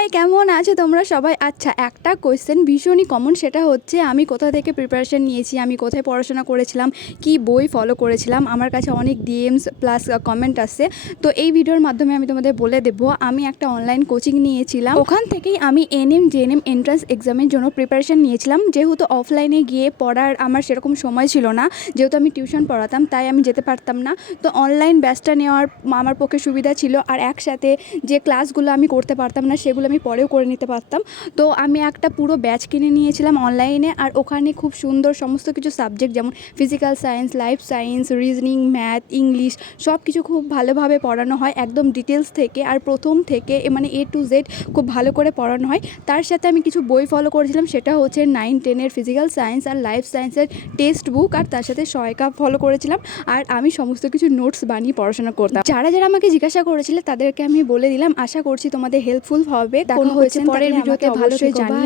High, কেমন আছো তোমরা সবাই? আচ্ছা, একটা কোয়েশ্চেন ভীষণই কমন, সেটা হচ্ছে আমি কোথা থেকে প্রিপারেশন নিয়েছি, আমি কোথায় পড়াশোনা করেছিলাম, কি বই ফলো করেছিলাম। আমার কাছে অনেক ডিএমস প্লাস কমেন্ট আসছে। তো এই ভিডিওর মাধ্যমে আমি তোমাদের বলে দেবো আমি একটা অনলাইন কোচিং নিয়েছিলাম, ওখান থেকেই আমি এনএম জেএনএম এন্ট্রান্স এক্সামের জন্য প্রিপারেশন নিয়েছিলাম। যেহেতু অফলাইনে গিয়ে পড়ার আমার সেরকম সময় ছিল না, যেহেতু আমি টিউশন পড়াতাম তাই আমি যেতে পারতাম না। তো অনলাইন ব্যাচটা নেওয়ার আমার পক্ষে সুবিধা ছিল, আর একসাথে যে ক্লাসগুলো আমি করতে পারতাম না সেগুলো আমি পরেও করে নিতে পারতাম। তো আমি একটা পুরো ব্যাচ কিনে নিয়েছিলাম অনলাইনে, আর ওখানে খুব সুন্দর সমস্ত কিছু সাবজেক্ট যেমন physical science, life science, reasoning, math, English সব কিছু খুব ভালোভাবে পড়ানো হয়, একদম ডিটেলস থেকে আর প্রথম থেকে মানে এ টু জেড খুব ভালো করে পড়ানো হয়। তার সাথে আমি কিছু বই ফলো করেছিলাম, সেটা হচ্ছে 9-10-এর ফিজিক্যাল সায়েন্স আর লাইফ সায়েন্সের টেক্সট বুক, আর তার সাথে সহায়িকা ফলো করেছিলাম। আর আমি সমস্ত কিছু নোটস বানিয়ে পড়াশোনা করতাম। যারা যারা আমাকে জিজ্ঞাসা করেছিল তাদেরকে আমি বলে দিলাম। আশা করছি তোমাদের হেল্পফুল হবে। দেখা হচ্ছে পরের ভিডিওতে, ভালো করে জানিয়ে